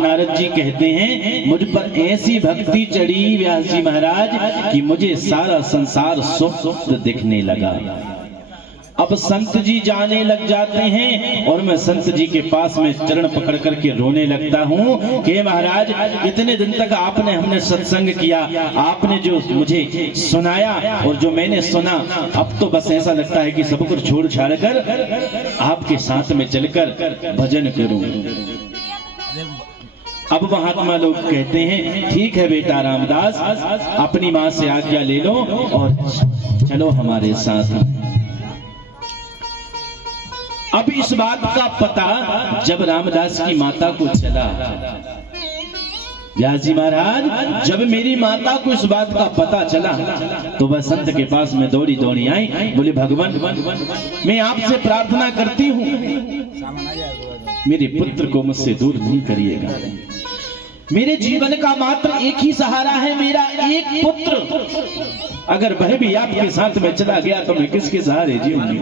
नारद जी कहते हैं मुझ पर ऐसी भक्ति चढ़ी व्यास जी महाराज कि मुझे सारा संसार स्वप्न दिखने लगा। अब संत जी जाने लग जाते हैं और मैं संत जी के पास में चरण पकड़ करके रोने लगता हूँ कि महाराज इतने दिन तक आपने हमने सत्संग किया, आपने जो मुझे सुनाया और जो मैंने सुना, अब तो बस ऐसा लगता है कि सब कुछ छोड़ छाड़ कर आपके साथ में चलकर भजन करूं। अब महात्मा लोग कहते हैं ठीक है बेटा रामदास, अपनी माँ से आज्ञा ले लो और चलो हमारे साथ। अब इस बात का पता जब रामदास की माता को चला, व्यास जी महाराज जब मेरी माता को इस बात का पता चला तो वह संत के पास में दौड़ी दौड़ी आई, बोले भगवान मैं आपसे प्रार्थना करती हूँ मेरे पुत्र को मुझसे दूर नहीं करिएगा। मेरे जीवन का मात्र एक ही सहारा है, मेरा एक पुत्र, अगर वह भी आपके साथ में चला गया तो मैं किसके सहारे जीऊंगी।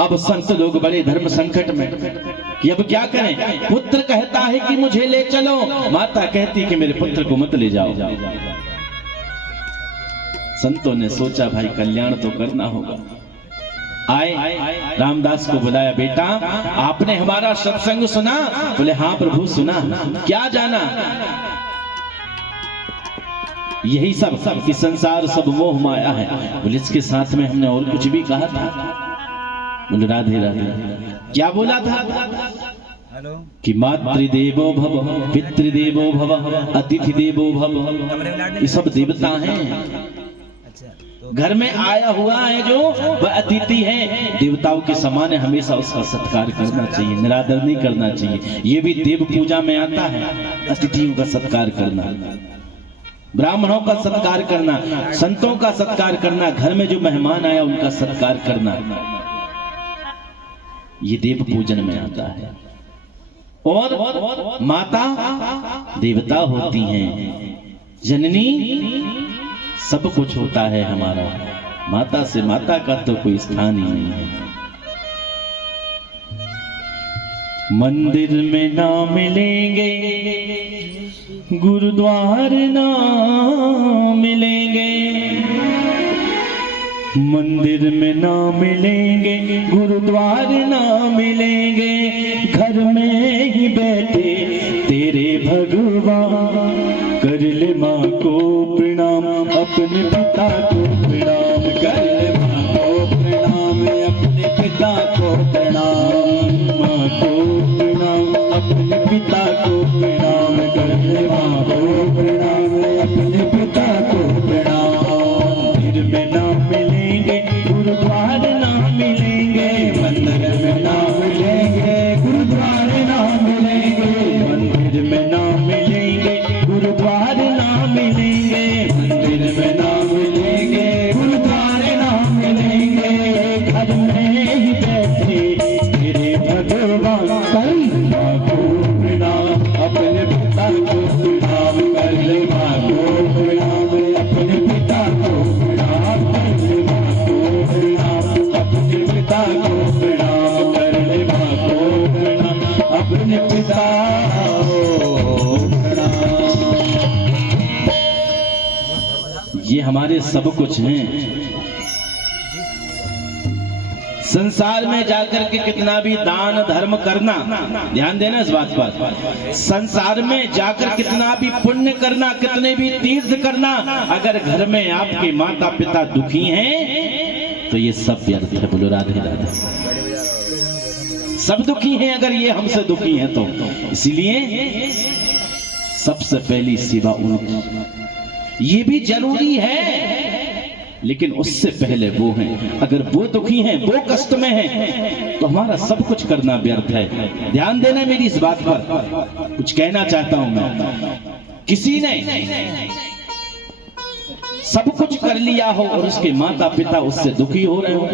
अब संत लोग बड़े धर्म संकट में कि अब क्या करें। पुत्र कहता है कि मुझे ले चलो, माता कहती कि मेरे पुत्र को मत ले जाओ। संतों ने सोचा भाई कल्याण तो करना होगा। आए रामदास को बुलाया, बेटा आपने हमारा सत्संग सुना? बोले हाँ प्रभु सुना। क्या जाना? यही सब कि संसार सब मोह माया है। बोले इसके साथ में हमने और कुछ भी कहा था? बोले राधे राधे। क्या बोला था? कि मातृदेवो भव, पितृदेवो भव, अतिथि देवो भव, ये सब देवता हैं। घर में आया हुआ है जो वह अतिथि है, देवताओं के समान है, हमेशा उसका सत्कार करना चाहिए, निरादर नहीं करना चाहिए। ये भी देव पूजा में आता है, अतिथियों का सत्कार करना, ब्राह्मणों का सत्कार करना, संतों का सत्कार करना, घर में जो मेहमान आया उनका सत्कार करना, ये देव पूजन में आता है। और माता देवता होती हैं, जननी सब कुछ होता है हमारा, माता से माता का तो कोई स्थान ही नहीं है। मंदिर में ना मिलेंगे, गुरुद्वार ना मिलेंगे, मंदिर में ना मिलेंगे, गुरुद्वार ना मिलेंगे, घर में ही बैठे तेरे भगवान, कर ले माँ को प्रणाम, अपने पिता को प्रणाम, कर ले माँ को प्रणाम, अपने पिता को प्रणाम, माँ को प्रणाम, अपने पिता को प्रणाम, कर ले माँ को प्रणाम, अपने पिता को प्रणाम। मंदिर में ना मिलेंगे, गुरुद्वार ना मिलेंगे, मंदिर में ना मिलेंगे, गुरुद्वार ना मिलेंगे, मंदिर में ना मिलेंगे, गुरुद्वार ना मिलेंगे, मंदिर में ना मिलेंगे, गुरुद्वार ना मिलेंगे, घर में ही बैठे तेरे भगवान, कर माँ को प्रणाम, अपने पिता को प्रणाम, कर ले माँ को प्रणाम, अपने पिता को प्रणाम, कर ले माँ को प्रणाम, अपने पिता को प्रणाम, कर ले माँ को प्रणाम, अपने पिता ये हमारे सब कुछ हैं। संसार में जाकर के कितना भी दान धर्म करना, ध्यान देना इस बात पर, संसार में जाकर कितना भी पुण्य करना, कितने भी तीर्थ करना, अगर घर में आपके माता पिता दुखी हैं तो ये सब व्यर्थ है। बोलो राधे राधे। सब दुखी हैं अगर ये हमसे दुखी हैं तो, इसीलिए सबसे पहली सेवा उनकी, ये भी जरूरी है, लेकिन उससे पहले वो हैं। अगर वो दुखी हैं, वो कष्ट में हैं, तो हमारा सब कुछ करना व्यर्थ है। ध्यान देना मेरी इस बात पर। कुछ कहना चाहता हूं मैं, किसी ने सब कुछ कर लिया हो और उसके माता पिता उससे दुखी हो रहे हो,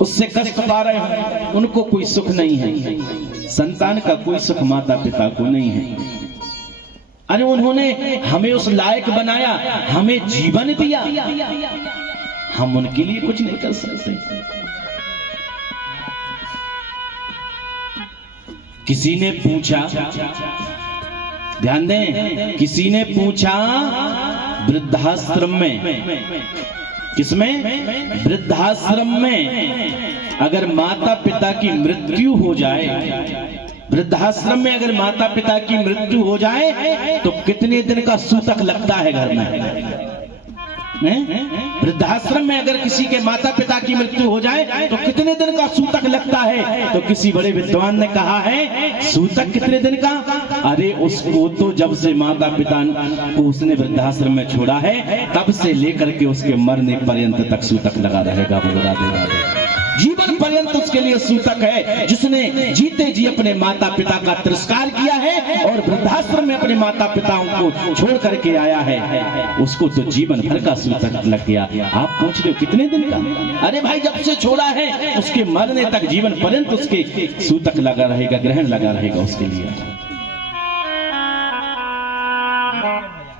उससे कष्ट पा रहे हो, उनको कोई सुख नहीं है, संतान का कोई सुख माता पिता को नहीं है। अरे उन्होंने हमें उस लायक बनाया, हमें जीवन दिया, हम उनके लिए कुछ नहीं कर सकते। किसी ने पूछा, ध्यान दें, किसी ने पूछा वृद्धाश्रम में, किसमें? वृद्धाश्रम में अगर माता पिता की मृत्यु हो जाए, वृद्धाश्रम में अगर माता पिता की मृत्यु हो जाए तो कितने दिन का सूतक लगता है घर में? वृद्धाश्रम में अगर किसी के माता पिता की मृत्यु हो जाए तो कितने दिन का सूतक लगता है? तो किसी बड़े विद्वान ने कहा है, सूतक कितने दिन का? अरे उसको तो जब से माता पिता को उसने वृद्धाश्रम में छोड़ा है तब से लेकर के उसके मरने पर्यंत तक सूतक लगा रहेगा। बोलो राधे राधे। जीवन पर्यंत उसके लिए सूतक है। जिसने जीते जी अपने माता पिता का तिरस्कार किया है और वृद्धाश्रम में अपने माता पिताओं को छोड़ करके आया है, उसको तो जीवन भर का सूतक लग गया। आप पूछ रहे हो कितने दिन का? अरे भाई जब से छोड़ा है उसके मरने तक जीवन पर्यंत उसके सूतक लगा रहेगा, ग्रहण लगा रहेगा उसके लिए।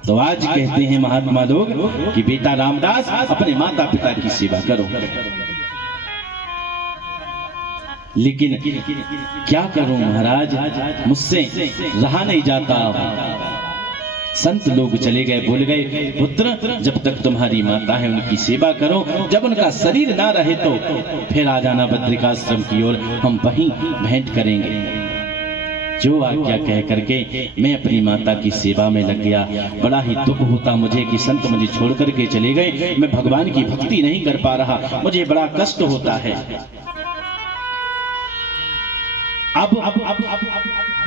तो आज कहते हैं महात्मा लोग कि बेटा रामदास अपने माता पिता की सेवा करो, लेकिन क्या करूं महाराज, मुझसे रहा नहीं जाता। संत लोग चले गए, बोल गए पुत्र जब तक तुम्हारी माता है उनकी सेवा करो, जब उनका शरीर ना रहे तो फिर आ जाना बद्रिकाश्रम की ओर, हम वहीं भेंट करेंगे। जो आज्ञा कह करके मैं अपनी माता की सेवा में लग गया। बड़ा ही दुख होता मुझे कि संत मुझे छोड़ करके चले गए, मैं भगवान की भक्ति नहीं कर पा रहा, मुझे बड़ा कष्ट होता है। अब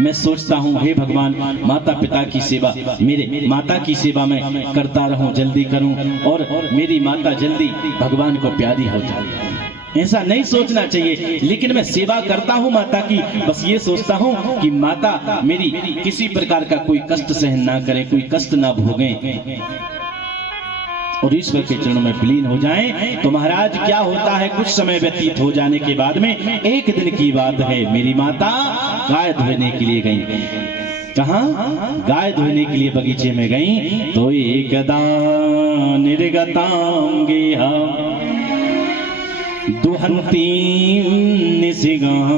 मैं सोचता हूँ हे भगवान, माता पिता की सेवा, मेरे माता की सेवा में करता रहूं, जल्दी करूं और मेरी माता जल्दी भगवान को प्यारी हो जाए। ऐसा नहीं सोचना चाहिए, लेकिन मैं सेवा करता हूं माता की, बस ये सोचता हूं कि माता मेरी किसी प्रकार का कोई कष्ट सहन ना करे, कोई कष्ट ना भोगें और ईश्वर के चरणों में विलीन हो जाएं। तो महाराज क्या होता है, कुछ समय व्यतीत हो जाने के बाद में एक दिन की बात है, मेरी माता गाय धोने के लिए गई। कहाँ? गाय धोने के लिए बगीचे में गई। तो एकदा निर्गतांगिहा दुहंती निसिगां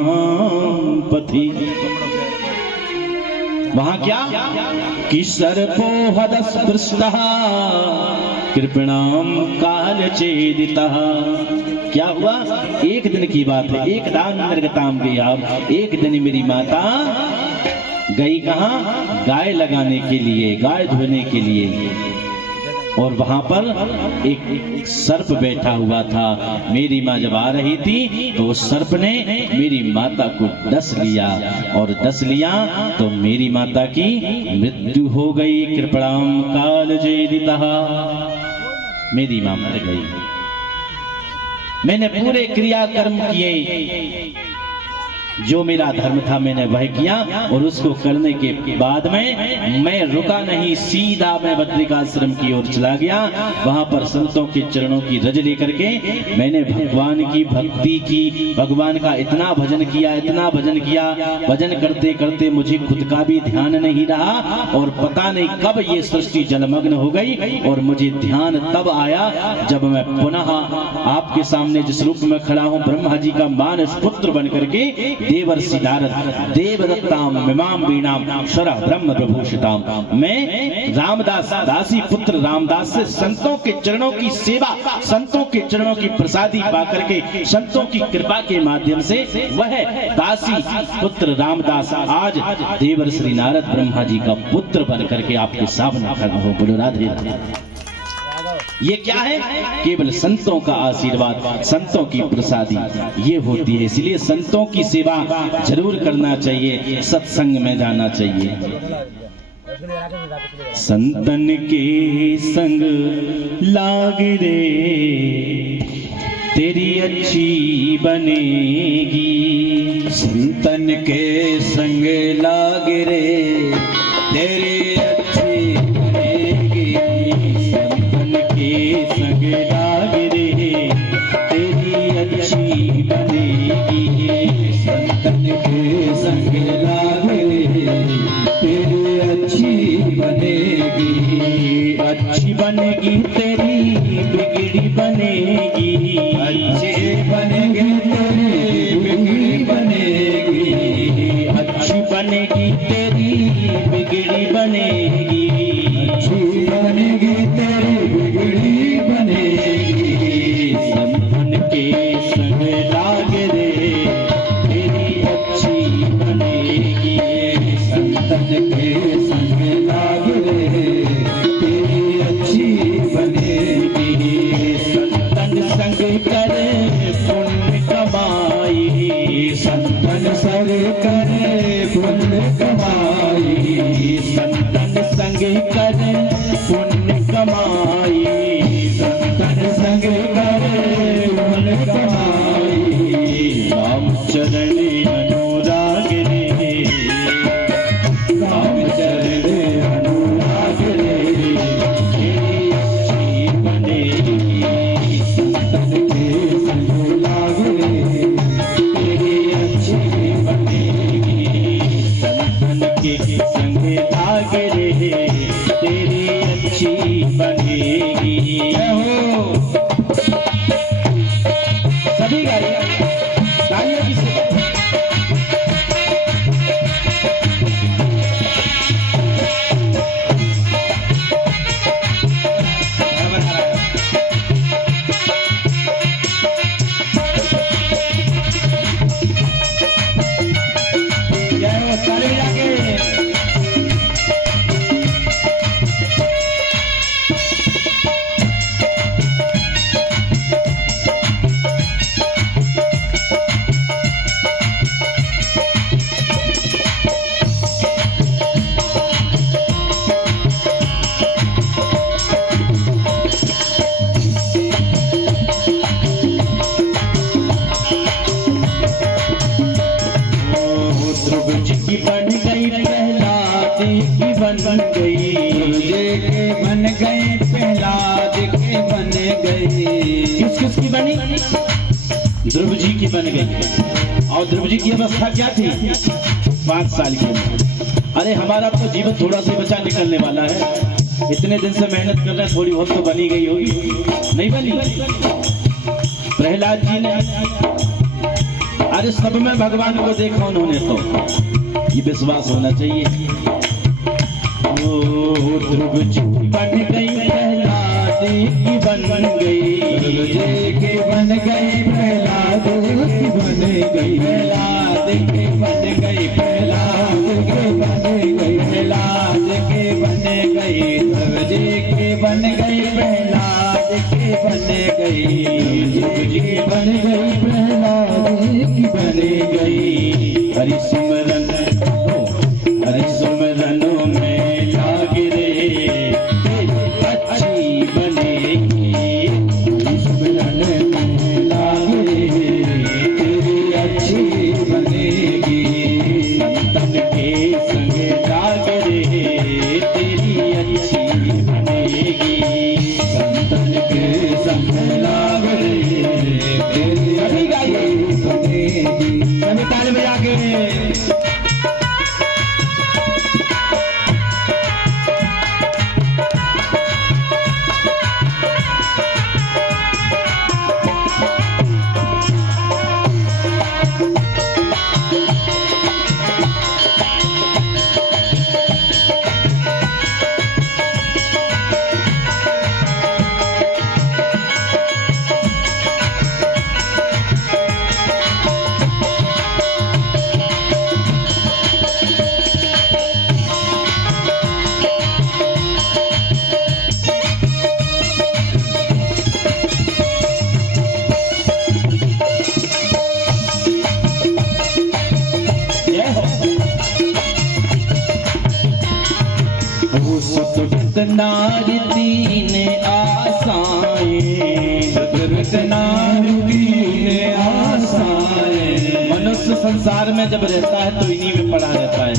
पथि। वहां क्या कि सर्पोहदस्पृष्टः कृपणाम काल चेदितः। क्या हुआ? एक दिन की बात है, एक दान निर्गताम गई। आप एक दिन मेरी माता गई कहाँ? गाय लगाने के लिए, गाय धोने के लिए, और वहां पर एक सर्प बैठा हुआ था। मेरी माँ जब आ रही थी तो उस सर्प ने मेरी माता को डस लिया, और डस लिया तो मेरी माता की मृत्यु हो गई। कृपणाम काल जेदितः, मेरी मां मर गई। मैंने पूरे क्रियाकर्म किए, जो मेरा धर्म था मैंने वह किया, और उसको करने के बाद में मैं रुका नहीं, सीधा मैं बद्रिकाश्रम की ओर चला गया। वहां पर संतों के चरणों की रज लेकर के मैंने भगवान की भक्ति की, भगवान का इतना भजन किया, इतना भजन किया। भजन करते करते मुझे खुद का भी ध्यान नहीं रहा, और पता नहीं कब ये सृष्टि जलमग्न हो गई, और मुझे ध्यान तब आया जब मैं पुनः आपके सामने जिस रूप में खड़ा हूं, ब्रह्मा जी का मानस पुत्र बन करके देवर्षि नारद देवदत्ताम मिमाम वीणाम शर ब्रह्म प्रभूषिताम, मैं रामदास दासी पुत्र रामदास से संतों के चरणों की सेवा, संतों के चरणों की प्रसादी पाकर के, संतों की कृपा के माध्यम से वह दासी पुत्र रामदास आज देवर्षि नारद ब्रह्मा जी का पुत्र बन करके आपके सामने खड़ा हो। बोलो राधे राधे। ये क्या है? केवल संतों का आशीर्वाद, संतों की प्रसादी ये होती है। इसलिए संतों की सेवा जरूर करना चाहिए, सत्संग में जाना चाहिए। संतन के संग लाग रे तेरी अच्छी बनेगी, संतन के संग लाग रे तेरी अच्छी बनेगी, संतन के संग लाग रे तेरी अच्छी बनेगी, संतन के संग लाग रे तेरी अच्छी बनेगी, अच्छी बनेगी तेरी बिगड़ी बनेगी, अच्छे बनेंगे तेरी बिगड़ी बनेगी, अच्छी चरण अनुराग रे, राम चरण अनुराग रे, तेरी अच्छी बनेगी संतन के संग लाग रे, तेरी अच्छी बनेगी संतन के संग लाग रे, तेरी अच्छी बनेगी। सभी गाइए तालियों की से की बन गई प्रहलाद की बन गई, के बन गई प्रहलाद के बन गई। किस किस की बनी? ध्रुव जी की बन गई। और ध्रुव जी की अवस्था क्या थी? 5 साल की। अरे हमारा तो जीवन थोड़ा सा बचा निकलने वाला है, इतने दिन से मेहनत कर रहे हैं, थोड़ी बहुत तो बनी गई होगी, नहीं बनी? प्रहलाद जी ने, अरे सब में भगवान को देखा उन्होंने, तो ये विश्वास होना चाहिए। ओ ध्रुव जी बन गई प्रहलाद की बन गई, ध्रुव जी के बन गई प्रहलाद की बन गई, प्रहलाद के बन गई, प्रहलाद के बन गई, प्रहलाद के बन गई, ध्रुव जी के बन गई, प्रहलाद के बन गई, ध्रुव जी बन गई, प्रहलाद की बन गई। हरि सिमरन सुमरनों में लाग रे, अच्छी बनेगी सुमरन में लाग रे, तेरी अच्छी बनेगी संतन के संग लाग रे, तेरी अच्छी बनेगी संतन के संग लाग रे, तेरी अच्छी बनेगी। सभी ताली बजा के नारी तीन आशाएं, नारी तीन आशाएं। मनुष्य संसार में जब रहता है तो इन्हीं में पड़ा रहता है।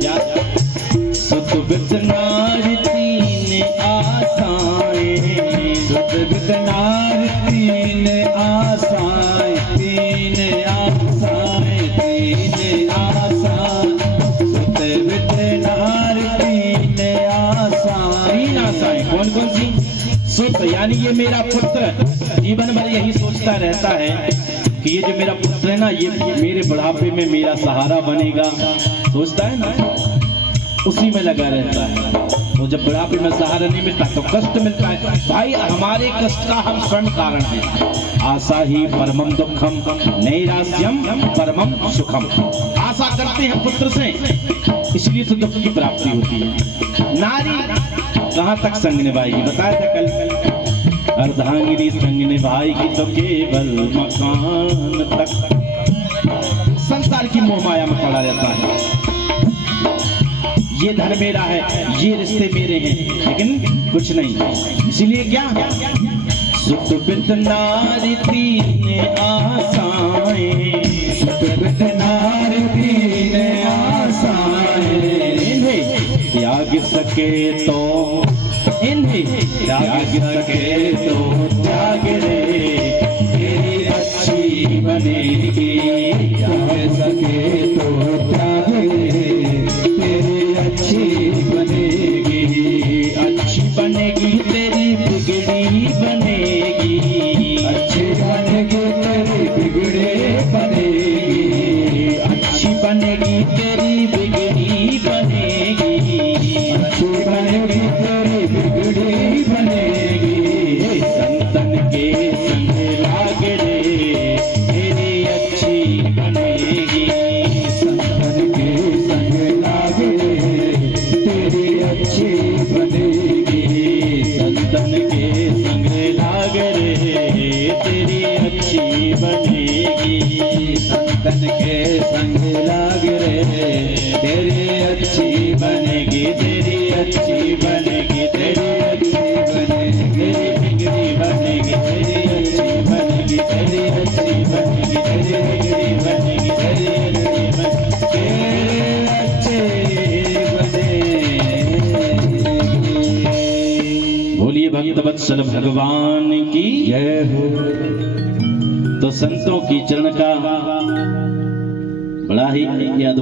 क्या? सुतवित नारी तीन आशाएं, सुतवित नारी तीन आशाएं, तीन आशाएं, तीन आशाएं, सुतवित नारी तीन आशाएं। कौन कौन सी? सुत यानी ये मेरा पुत्र जीवन भर यही सोचता रहता है कि ये जो मेरा पुत्र है ना, ये मेरे बुढ़ापे में मेरा सहारा बनेगा, सोचता है ना, उसी में लगा रहता है। तो जब बुढ़ापे में सहारा नहीं मिलता तो कष्ट मिलता है। भाई हमारे कष्ट का हम स्वयं कारण हैं। आशा ही परमम दुखम नैराश्यम परमम सुखम। आशा करते हैं पुत्र से, इसलिए तो दुख की प्राप्ति होती है। नारी कहाँ तक संग निभाएगी? बताया था कल, अर्धांगिनी संग निभाएगी तो केवल मकान तक। संसार की मोह माया में पड़ा रहता है। ये धन मेरा है, ये रिश्ते मेरे हैं, लेकिन कुछ नहीं। इसीलिए क्या? सुतवित नारी तीन आशाएं, सके तो इन्हें त्याग सके तो त्याग रे, तेरी अच्छी बनेगी। त्याग सके तो त्याग रे, तेरी अच्छी बनेगी। अच्छी बनेगी तेरी बिगड़ी बनेगी, अच्छी बनेगी तेरी बिगड़ी बनेगी। अच्छी बनेगी तेरी बिगड़ी बनेगी, अच्छी बनेगी तेरी बिगड़ी बनेगी। संतन के संग लाग रे, तेरी अच्छी बनेगी। संतन के संग लाग रे, तेरी अच्छी बनेगी। संतन के संग लाग रे, तेरी अच्छी बनेगी। संतन के संग लाग रे, तेरी अच्छी बनेगी। तेरी अच्छी बनेगी, तेरी अच्छी बनेगी। तेरी बिगड़ी बनेगी, तेरी अच्छी बनेगी। तेरी अच्छी बनेगी, तेरी बिगड़ी बनेगी। तेरी अच्छी बनेगी, तेरी अच्छी बनेगी। बोलिए भक्त वत्सल भगवान की जय हो। तो संतों की चरण का बड़ा ही याद